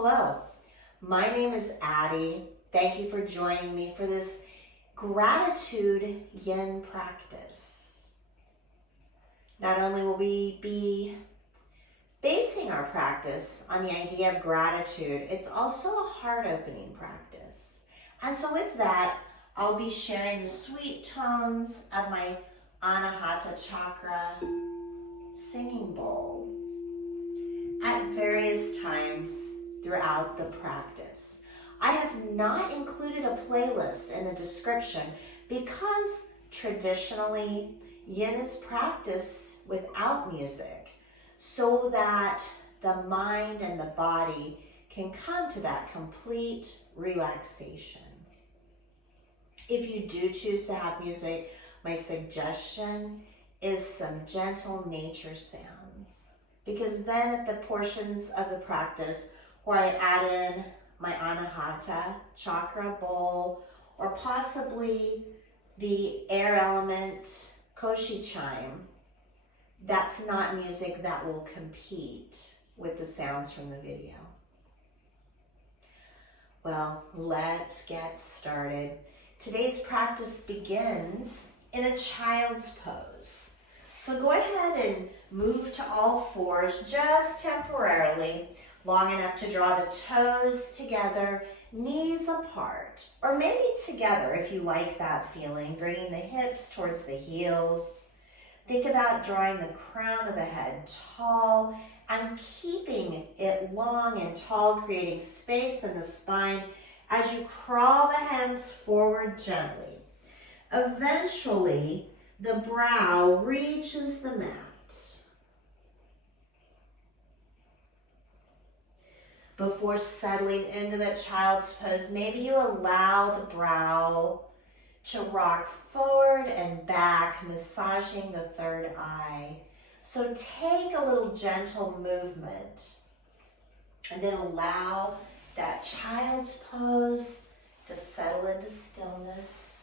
Hello, my name is Addie. Thank you for joining me for this gratitude yin practice. Not only will we be basing our practice on the idea of gratitude, it's also a heart-opening practice. And so with that, I'll be sharing the sweet tones of my anahata chakra singing bowl at various times throughout the practice. I have not included a playlist in the description because traditionally yin is practiced without music so that the mind and the body can come to that complete relaxation. If you do choose to have music, my suggestion is some gentle nature sounds, because then at the portions of the practice where I add in my anahata chakra bowl, or possibly the air element koshi chime, that's not music that will compete with the sounds from the video. Well, let's get started. Today's practice begins in a child's pose. So go ahead and move to all fours just temporarily, long enough to draw the toes together, knees apart, or maybe together if you like that feeling, bringing the hips towards the heels. Think about drawing the crown of the head tall and keeping it long and tall, creating space in the spine as you crawl the hands forward gently. Eventually, the brow reaches the mat. Before settling into that child's pose, maybe you allow the brow to rock forward and back, massaging the third eye. So take a little gentle movement and then allow that child's pose to settle into stillness.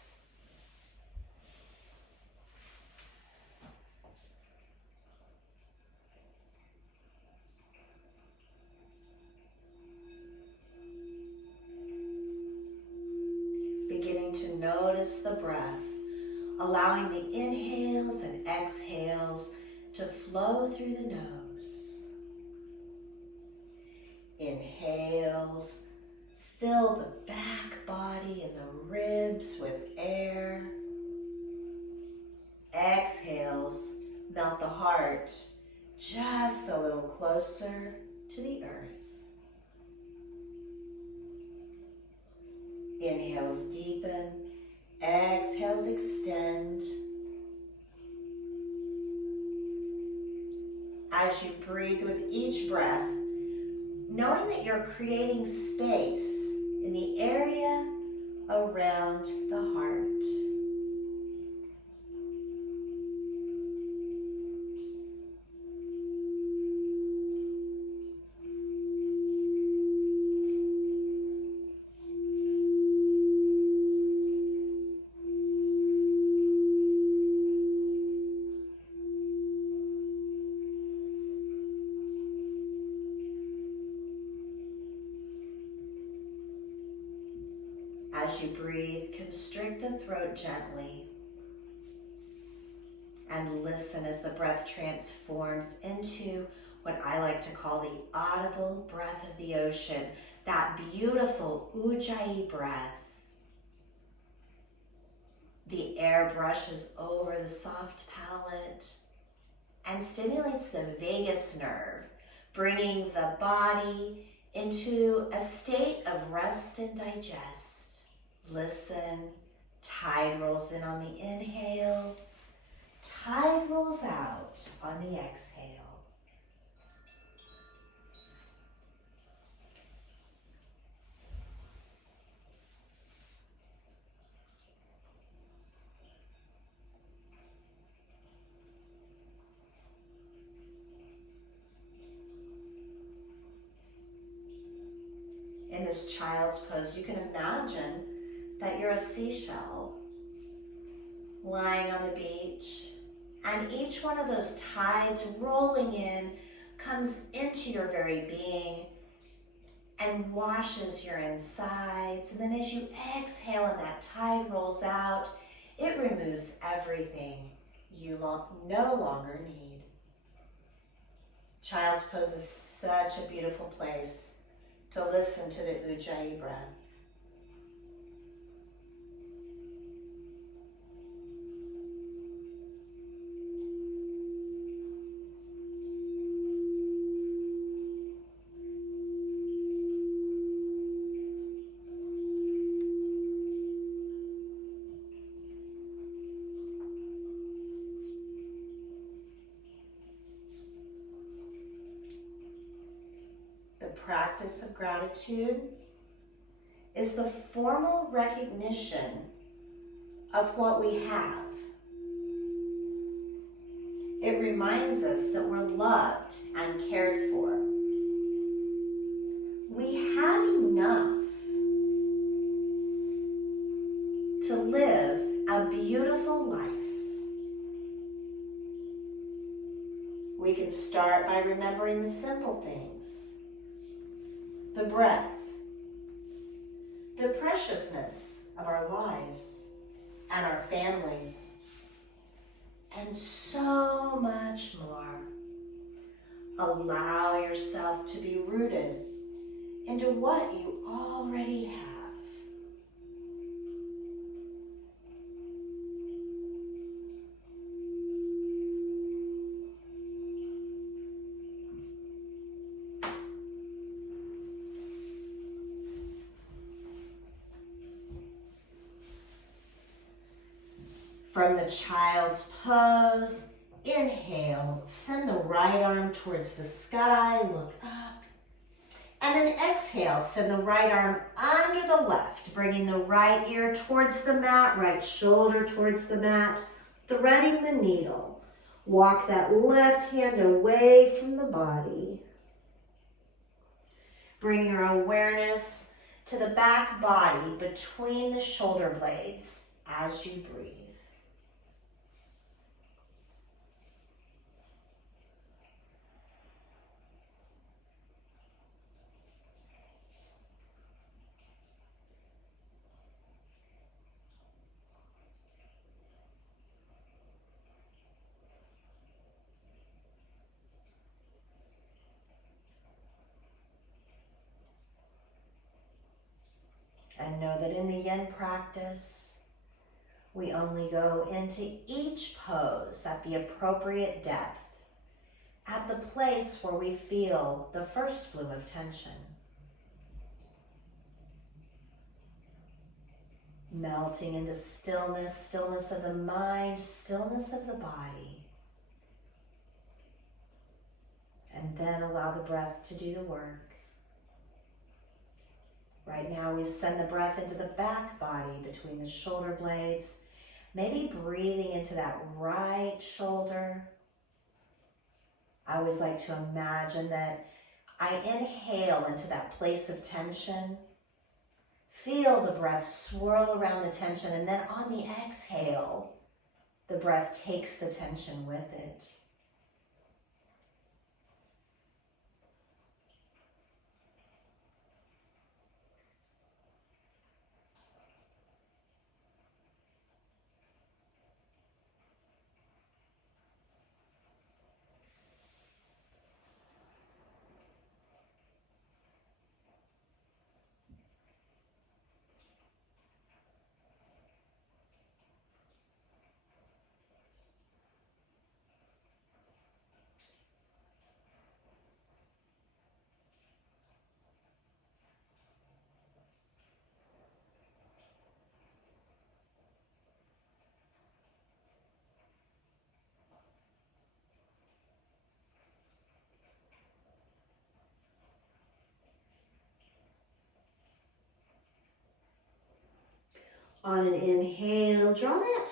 Beginning to notice the breath, allowing the inhales and exhales to flow through the nose. Inhales, fill the back body and the ribs with air. Exhales, melt the heart just a little closer to the earth. Inhales deepen, exhales extend. As you breathe with each breath, knowing that you're creating space in the area around the heart. As you breathe, constrict the throat gently and listen as the breath transforms into what I like to call the audible breath of the ocean, that beautiful ujjayi breath. The air brushes over the soft palate and stimulates the vagus nerve, bringing the body into a state of rest and digest. Listen, tide rolls in on the inhale, tide rolls out on the exhale. In this child's pose, you can imagine that you're a seashell lying on the beach, and each one of those tides rolling in comes into your very being and washes your insides. And then as you exhale and that tide rolls out, it removes everything you no longer need. Child's pose is such a beautiful place to listen to the Ujjayi breath. Practice of gratitude is the formal recognition of what we have. It reminds us that we're loved and cared for. We have enough to live a beautiful life. We can start by remembering the simple things. The breath, the preciousness of our lives and our families, and so much more. Allow yourself to be rooted into what you already have. From the child's pose, inhale, send the right arm towards the sky, look up. And then exhale, send the right arm under the left, bringing the right ear towards the mat, right shoulder towards the mat, threading the needle. Walk that left hand away from the body. Bring your awareness to the back body between the shoulder blades as you breathe. And know that in the yin practice, we only go into each pose at the appropriate depth, at the place where we feel the first bloom of tension. Melting into stillness, stillness of the mind, stillness of the body. And then allow the breath to do the work. Right now we send the breath into the back body between the shoulder blades, maybe breathing into that right shoulder. I always like to imagine that I inhale into that place of tension. Feel the breath swirl around the tension, and then on the exhale, the breath takes the tension with it. On an inhale, draw that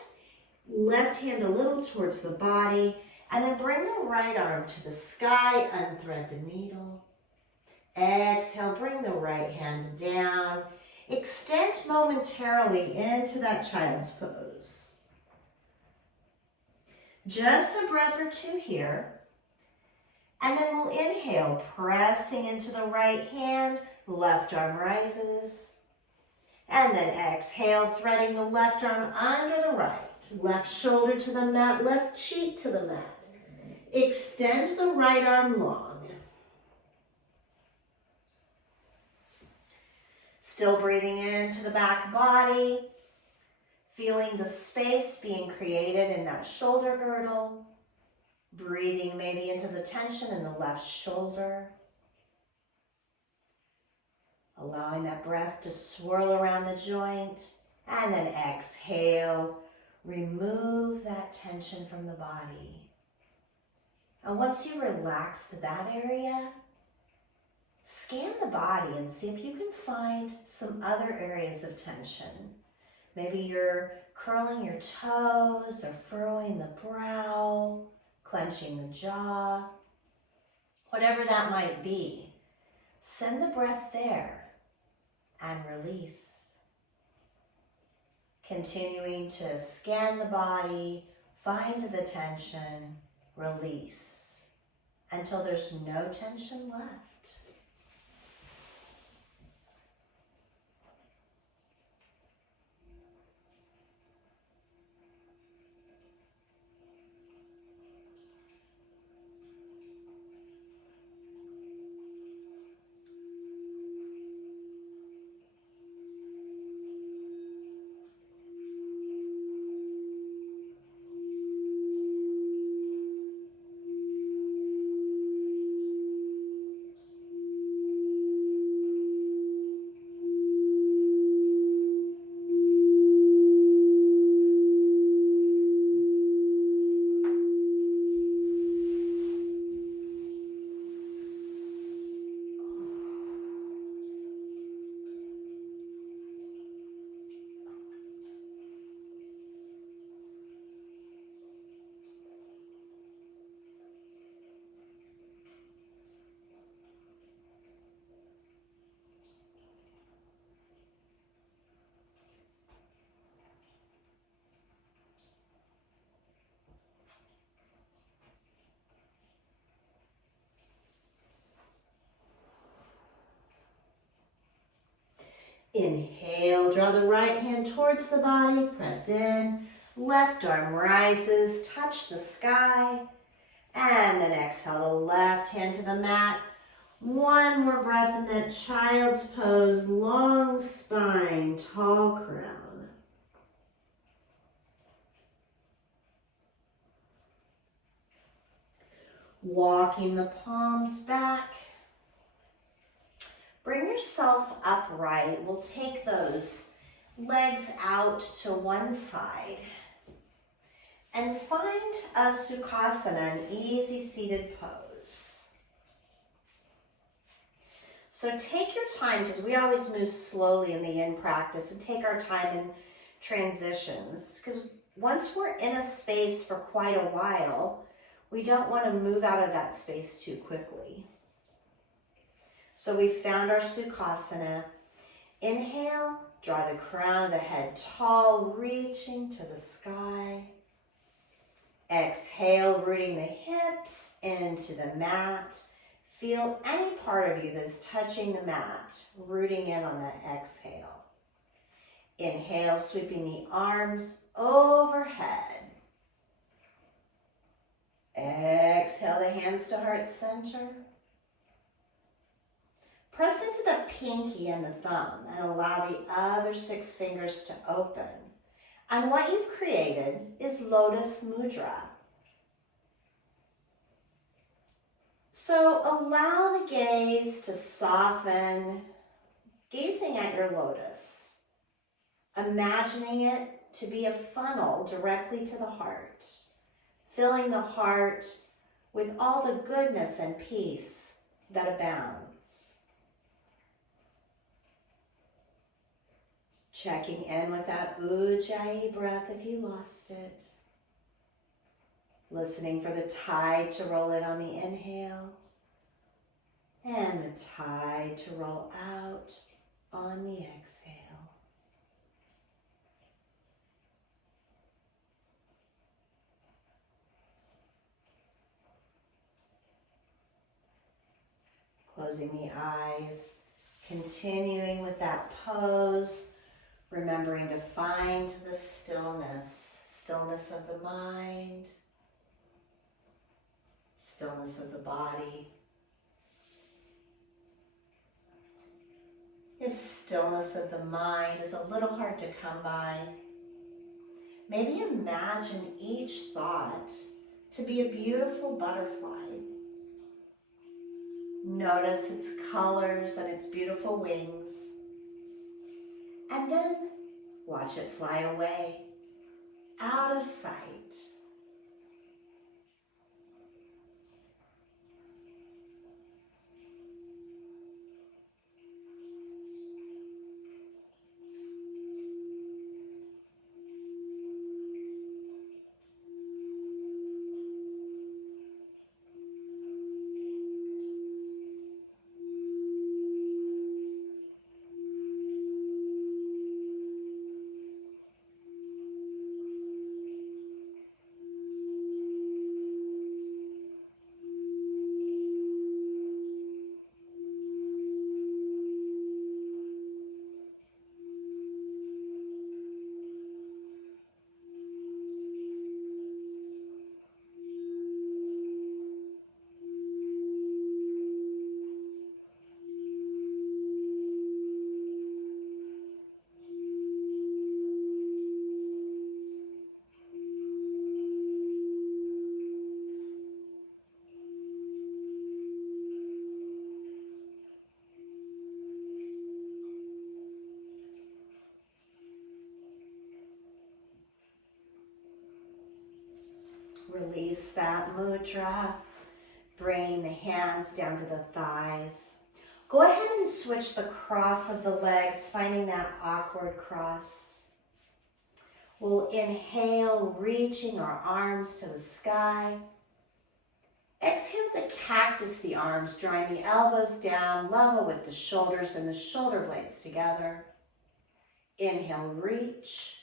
left hand a little towards the body, and then bring the right arm to the sky, unthread the needle. Exhale, bring the right hand down. Extend momentarily into that child's pose. Just a breath or two here. And then we'll inhale, pressing into the right hand, left arm rises. And then exhale, threading the left arm under the right. Left shoulder to the mat, left cheek to the mat. Extend the right arm long. Still breathing into the back body, feeling the space being created in that shoulder girdle. Breathing maybe into the tension in the left shoulder. Allowing that breath to swirl around the joint. And then exhale, remove that tension from the body. And once you relax that area, scan the body and see if you can find some other areas of tension. Maybe you're curling your toes or furrowing the brow, clenching the jaw, whatever that might be. Send the breath there and release. Continuing to scan the body, find the tension, release until there's no tension left. Inhale, draw the right hand towards the body, press in. Left arm rises, touch the sky. And then exhale, the left hand to the mat. One more breath in that child's pose, long spine, tall crown. Walking the palms back. Bring yourself upright. We'll take those legs out to one side and find a Sukhasana, an easy seated pose. So take your time, because we always move slowly in the yin practice, and take our time in transitions, because once we're in a space for quite a while, we don't want to move out of that space too quickly. So we found our Sukhasana. Inhale, draw the crown of the head tall, reaching to the sky. Exhale, rooting the hips into the mat. Feel any part of you that's touching the mat, rooting in on that exhale. Inhale, sweeping the arms overhead. Exhale, the hands to heart center. Press into the pinky and the thumb and allow the other 6 fingers to open. And what you've created is Lotus Mudra. So allow the gaze to soften, gazing at your lotus, imagining it to be a funnel directly to the heart, filling the heart with all the goodness and peace that abounds. Checking in with that Ujjayi breath if you lost it. Listening for the tide to roll in on the inhale and the tide to roll out on the exhale. Closing the eyes, continuing with that pose, remembering to find the stillness of the mind, stillness of the body. If stillness of the mind is a little hard to come by, maybe imagine each thought to be a beautiful butterfly. Notice its colors and its beautiful wings, and then watch it fly away, out of sight. Release that mudra, bringing the hands down to the thighs. Go ahead and switch the cross of the legs, finding that awkward cross. We'll inhale, reaching our arms to the sky. Exhale to cactus the arms, drawing the elbows down, level with the shoulders and the shoulder blades together. Inhale, reach.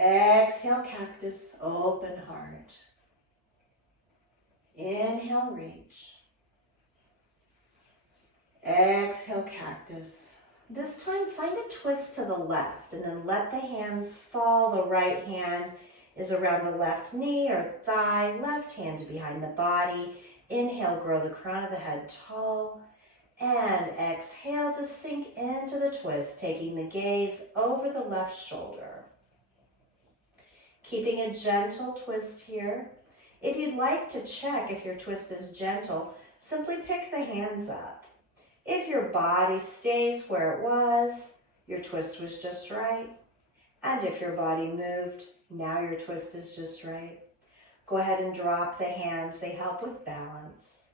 Exhale, cactus, open heart. Inhale, reach. Exhale, cactus. This time, find a twist to the left and then let the hands fall. The right hand is around the left knee or thigh, left hand behind the body. Inhale, grow the crown of the head tall. And exhale to sink into the twist, taking the gaze over the left shoulder. Keeping a gentle twist here. If you'd like to check if your twist is gentle, simply pick the hands up. If your body stays where it was, your twist was just right. And if your body moved, now your twist is just right. Go ahead and drop the hands. They help with balance.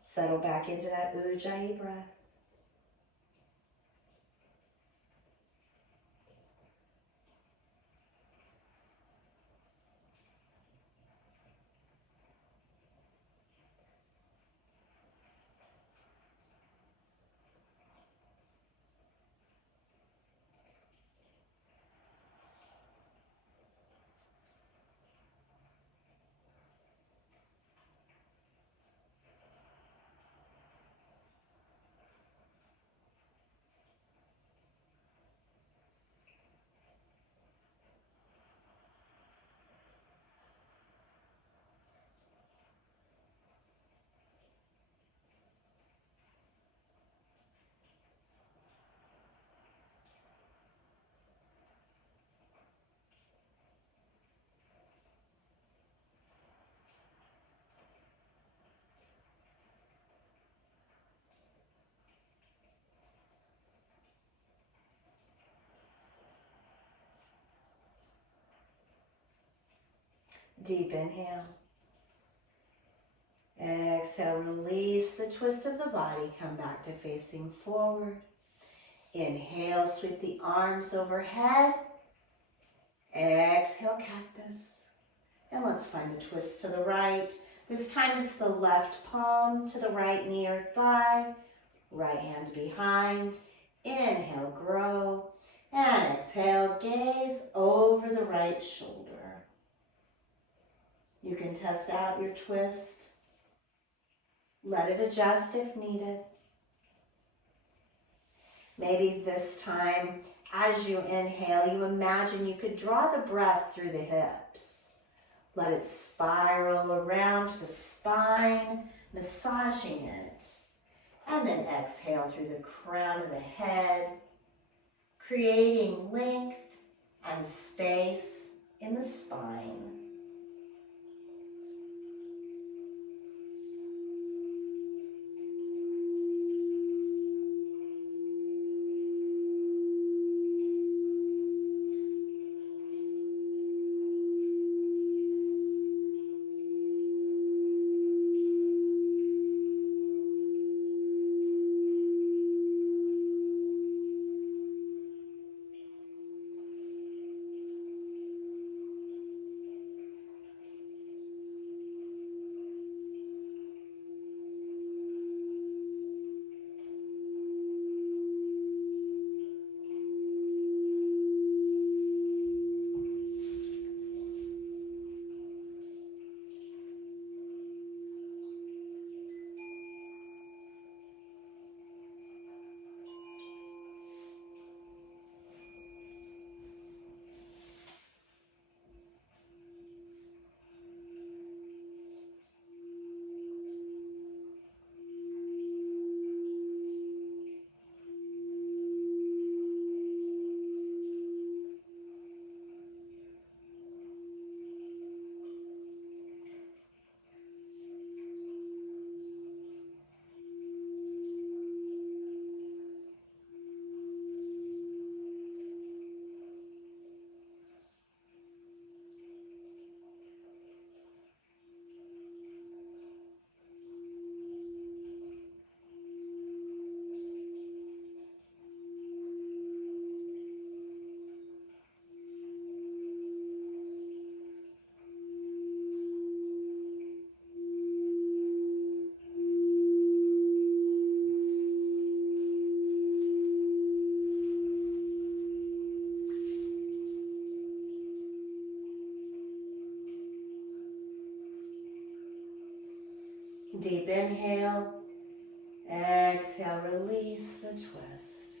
Settle back into that Ujjayi breath. Deep inhale. Exhale, release the twist of the body. Come back to facing forward. Inhale, sweep the arms overhead. Exhale, cactus. And let's find a twist to the right. This time it's the left palm to the right knee or thigh. Right hand behind. Inhale, grow. And exhale, gaze over the right shoulder. You can test out your twist. Let it adjust if needed. Maybe this time, as you inhale, you imagine you could draw the breath through the hips. Let it spiral around to the spine, massaging it. And then exhale through the crown of the head, creating length and space in the spine. Deep inhale, exhale, release the twist.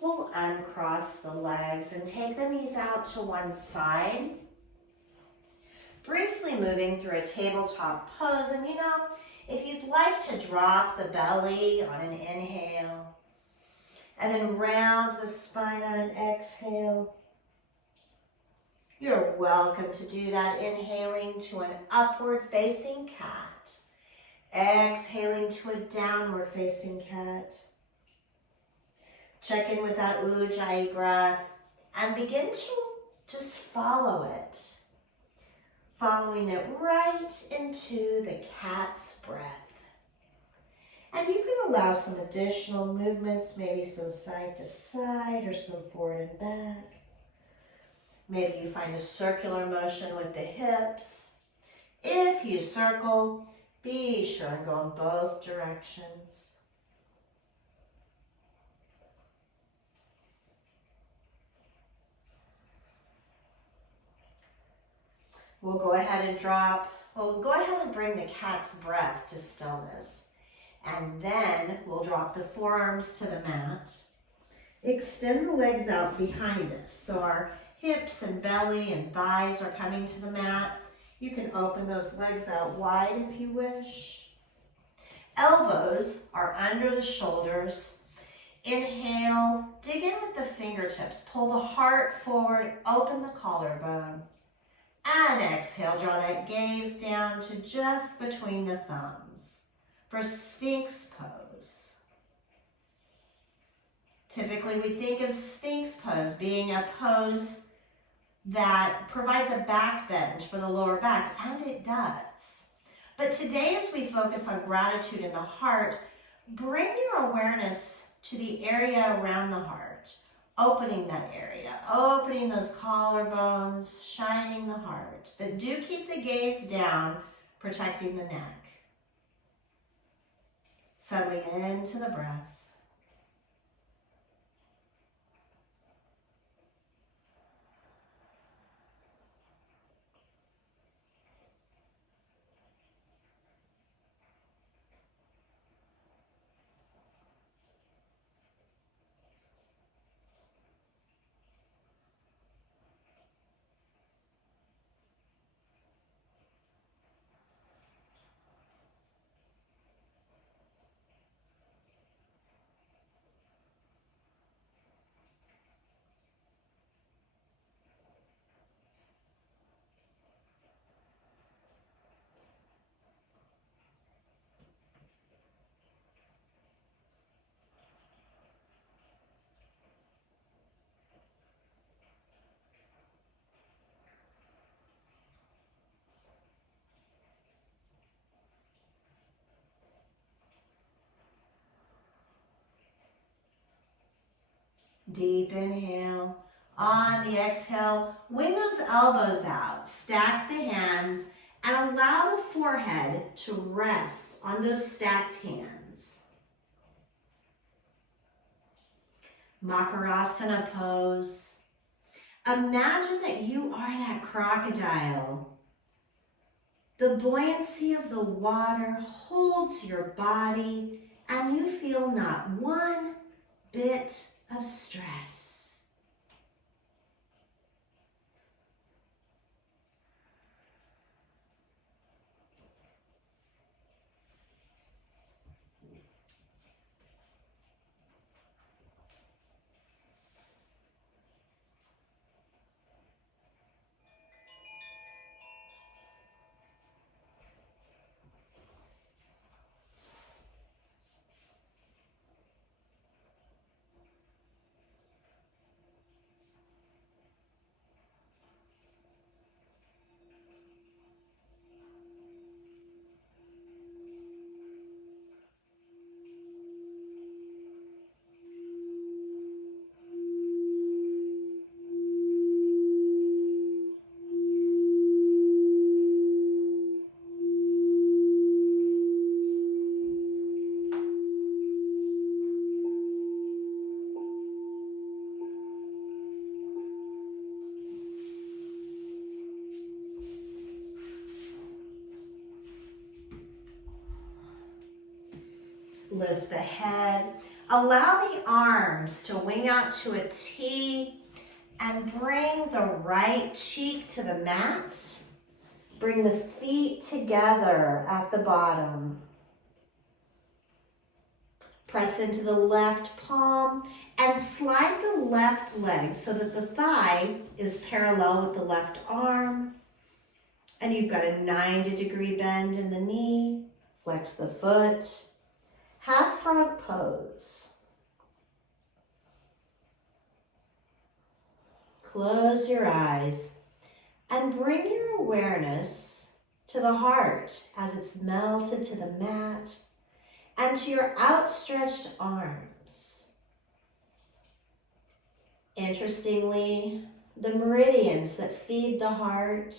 We'll uncross the legs and take the knees out to one side. Briefly moving through a tabletop pose. And you know, if you'd like to drop the belly on an inhale, and then round the spine on an exhale, you're welcome to do that, inhaling to an upward facing cat. Exhaling to a downward facing cat. Check in with that Ujjayi breath and begin to just follow it. Following it right into the cat's breath. And you can allow some additional movements, maybe some side to side or some forward and back. Maybe you find a circular motion with the hips. If you circle, be sure and go in both directions. We'll go ahead and bring the cat's breath to stillness. And then we'll drop the forearms to the mat. Extend the legs out behind us. So our hips and belly and thighs are coming to the mat. You can open those legs out wide if you wish. Elbows are under the shoulders. Inhale, dig in with the fingertips. Pull the heart forward, open the collarbone. And exhale, draw that gaze down to just between the thumbs for Sphinx pose. Typically, we think of Sphinx pose being a pose that provides a back bend for the lower back, and it does. But today, as we focus on gratitude in the heart, bring your awareness to the area around the heart, opening that area, opening those collarbones, shining the heart. But do keep the gaze down, protecting the neck. Settling into the breath. Deep inhale. On the exhale, wing those elbows out. Stack the hands and allow the forehead to rest on those stacked hands. Makarasana pose. Imagine that you are that crocodile. The buoyancy of the water holds your body and you feel not one bit of stress. Lift the head. Allow the arms to wing out to a T and bring the right cheek to the mat. Bring the feet together at the bottom. Press into the left palm and slide the left leg so that the thigh is parallel with the left arm. And you've got a 90-degree bend in the knee. Flex the foot. Half frog pose. Close your eyes and bring your awareness to the heart as it's melted to the mat and to your outstretched arms. Interestingly, the meridians that feed the heart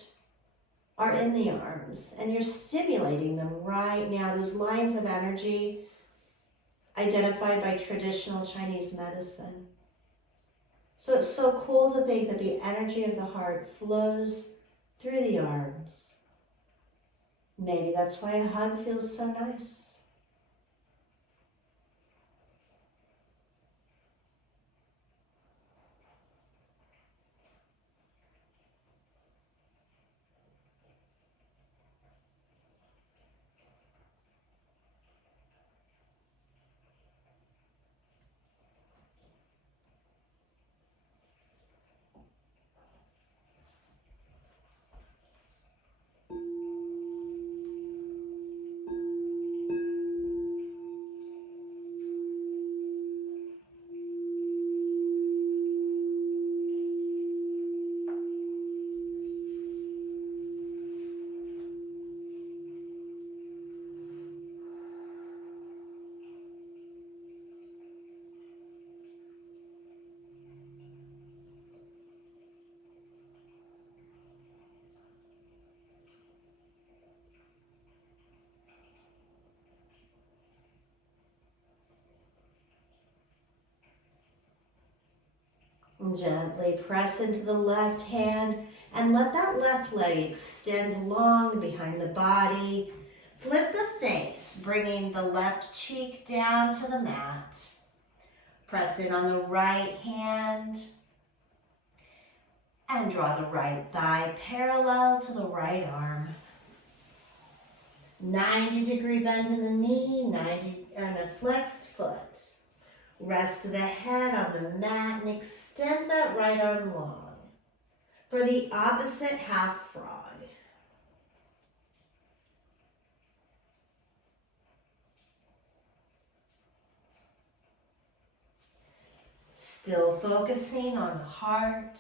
are in the arms and you're stimulating them right now. Those lines of energy identified by traditional Chinese medicine. So it's so cool to think that the energy of the heart flows through the arms. Maybe that's why a hug feels so nice. Gently press into the left hand and let that left leg extend long behind the body. Flip the face, bringing the left cheek down to the mat. Press in on the right hand and draw the right thigh parallel to the right arm. 90-degree bend in the knee, 90 and a flexed foot. Rest the head on the mat and extend that right arm long for the opposite half frog. Still focusing on the heart,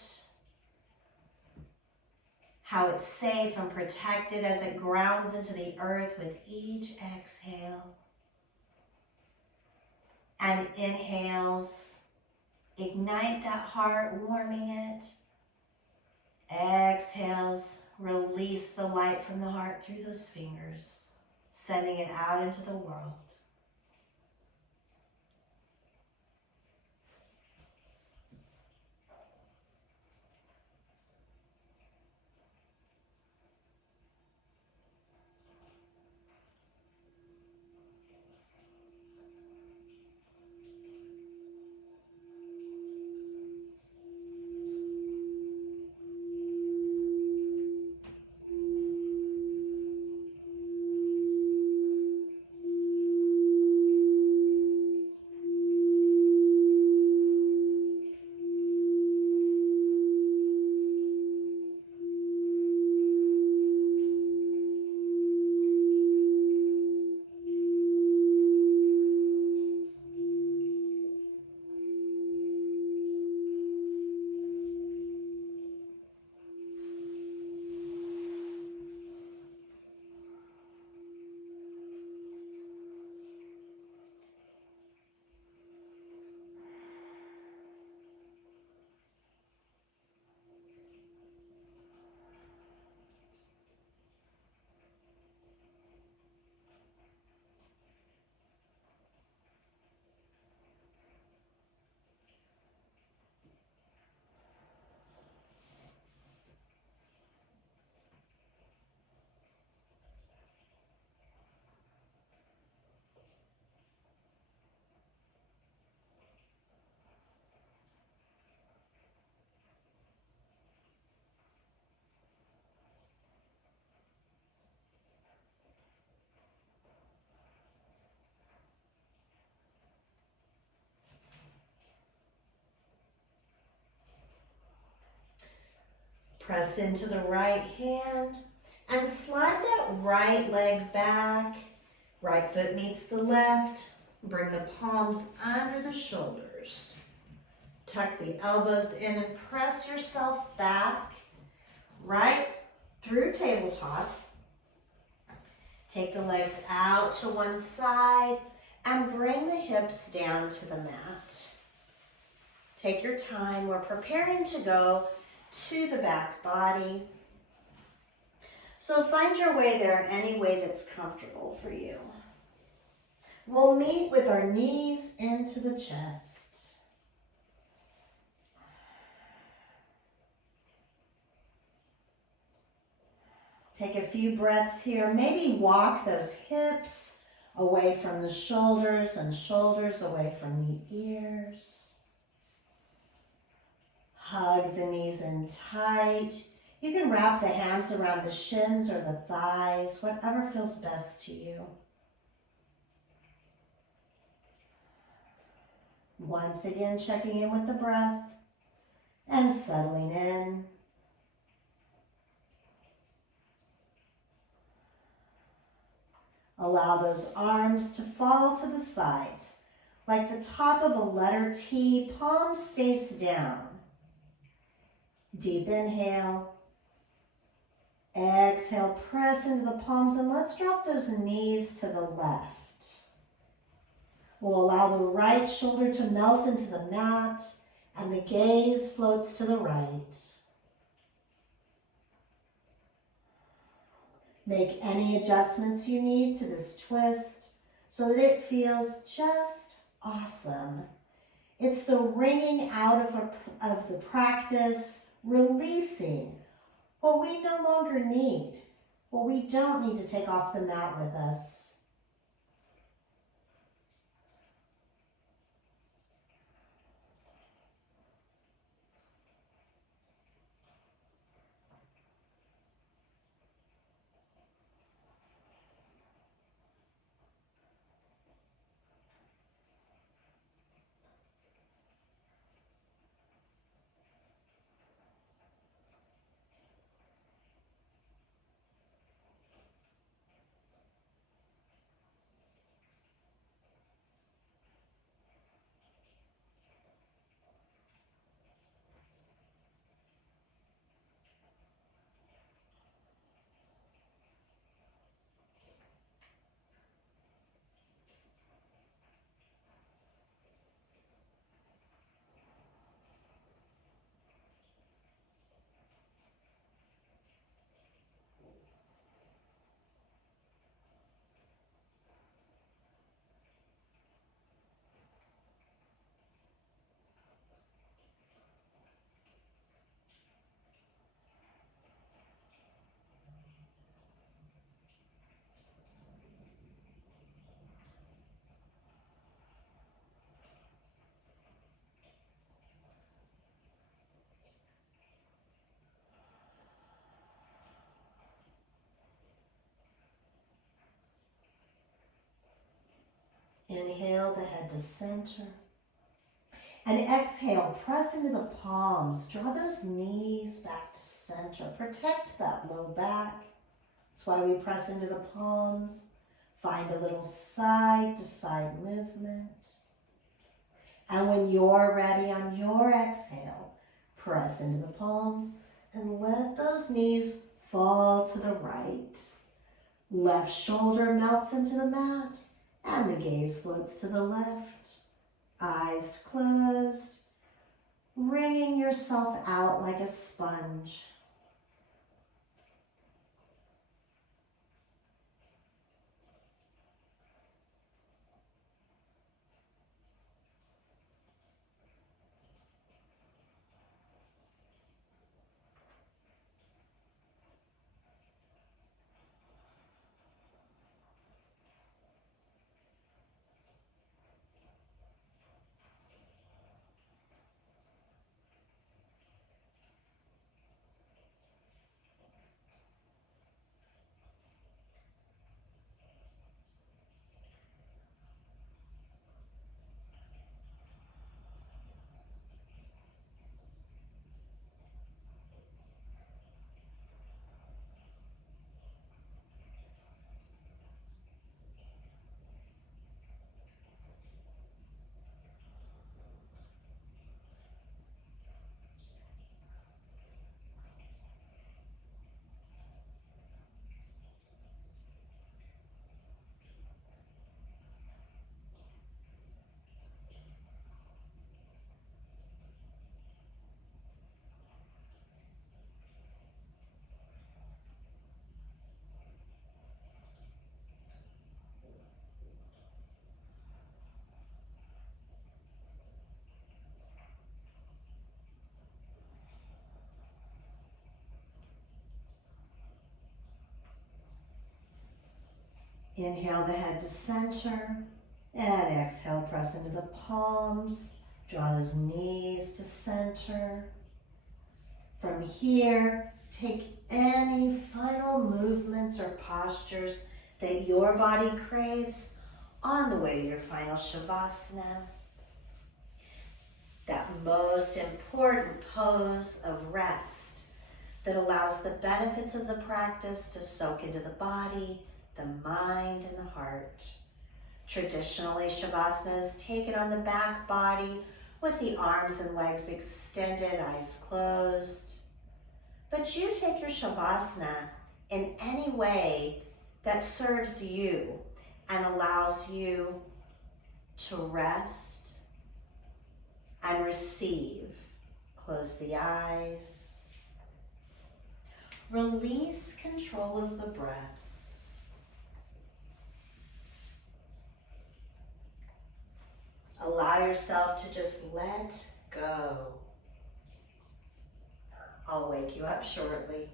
how it's safe and protected as it grounds into the earth with each exhale. And inhales Ignite that heart, warming it. Exhales, release the light from the heart through those fingers, sending it out into the world. Press into the right hand and slide that right leg back. Right foot meets the left. Bring the palms under the shoulders. Tuck the elbows in and press yourself back right through tabletop. Take the legs out to one side and bring the hips down to the mat. Take your time. We're preparing to go to the back body. So find your way there any way that's comfortable for you. We'll meet with our knees into the chest. Take a few breaths here. Maybe walk those hips away from the shoulders and shoulders away from the ears. Hug the knees in tight. You can wrap the hands around the shins or the thighs, whatever feels best to you. Once again, checking in with the breath and settling in. Allow those arms to fall to the sides, like the top of a letter T, palms face down. Deep inhale. Exhale, press into the palms, and let's drop those knees to the left. We'll allow the right shoulder to melt into the mat, and the gaze floats to the right. Make any adjustments you need to this twist so that it feels just awesome. It's the wringing out of the practice, releasing what we no longer need, what we don't need to take off the mat with us. Inhale the head to center. And exhale, press into the palms. Draw those knees back to center. Protect that low back. That's why we press into the palms. Find a little side to side movement. And when you're ready on your exhale, press into the palms and let those knees fall to the right. Left shoulder melts into the mat and the gaze floats to the left. Eyes closed, wringing yourself out like a sponge. Inhale the head to center and exhale, press into the palms. Draw those knees to center. From here, take any final movements or postures that your body craves on the way to your final Shavasana. That most important pose of rest that allows the benefits of the practice to soak into the body, the mind, and the heart. Traditionally, Shavasana is taken on the back body with the arms and legs extended, eyes closed. But you take your Shavasana in any way that serves you and allows you to rest and receive. Close the eyes. Release control of the breath. Allow yourself to just let go. I'll wake you up shortly.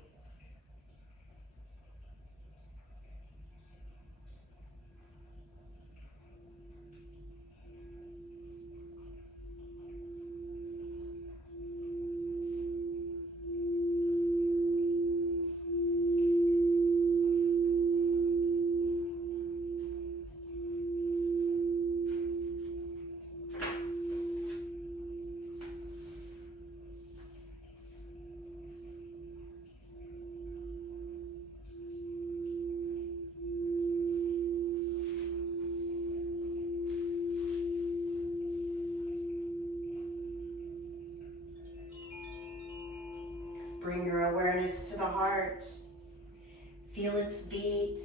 Bring your awareness to the heart. Feel its beat.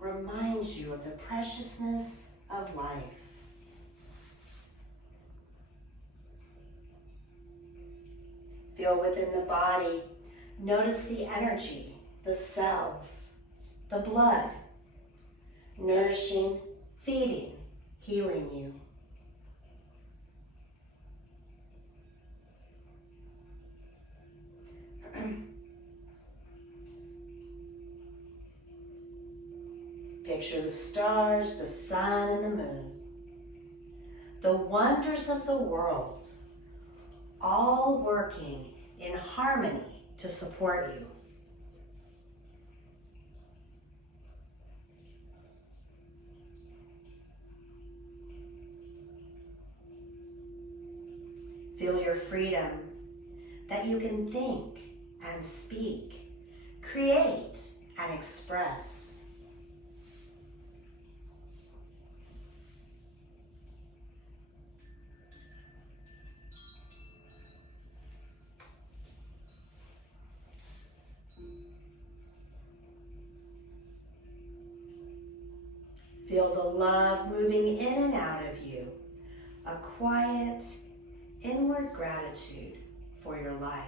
Reminds you of the preciousness of life. Feel within the body. Notice the energy, the cells, the blood, nourishing, feeding, healing you. Picture the stars, the sun, and the moon. The wonders of the world, all working in harmony to support you. Feel your freedom that you can think and speak, create and express. Feel the love moving in and out of you, a quiet, inward gratitude for your life.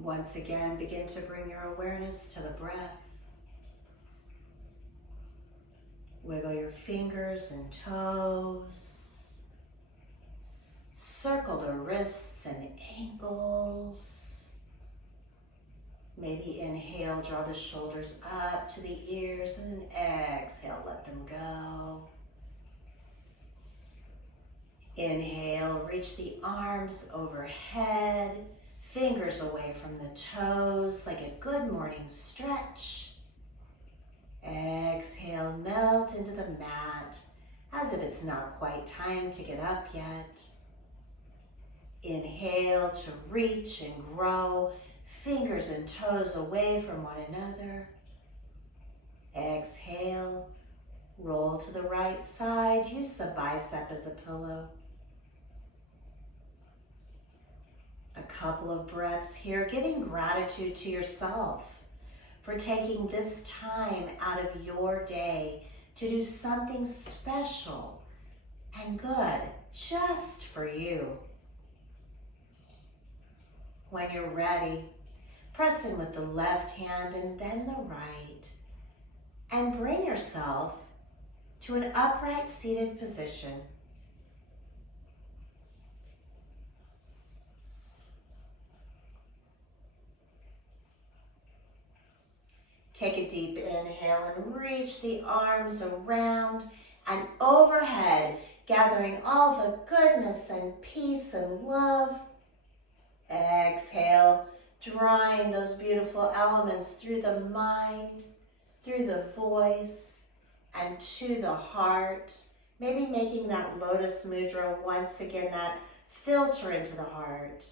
Once again, begin to bring your awareness to the breath. Wiggle your fingers and toes. Circle the wrists and ankles. Maybe inhale, draw the shoulders up to the ears, and then exhale, let them go. Inhale, reach the arms overhead. Fingers away from the toes like a good morning stretch. Exhale, melt into the mat as if it's not quite time to get up yet. Inhale to reach and grow, fingers and toes away from one another. Exhale, roll to the right side, use the bicep as a pillow. A couple of breaths here, giving gratitude to yourself for taking this time out of your day to do something special and good just for you. When you're ready, press in with the left hand and then the right, and bring yourself to an upright seated position. Take a deep inhale and reach the arms around and overhead, gathering all the goodness and peace and love. Exhale, drawing those beautiful elements through the mind, through the voice, and to the heart. Maybe making that lotus mudra once again, that filter into the heart.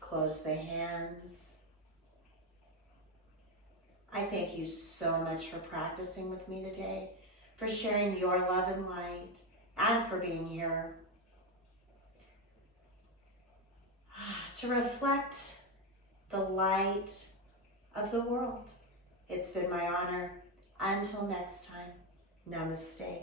Close the hands. I thank you so much for practicing with me today, for sharing your love and light, and for being here to reflect the light of the world. It's been my honor. Until next time, namaste.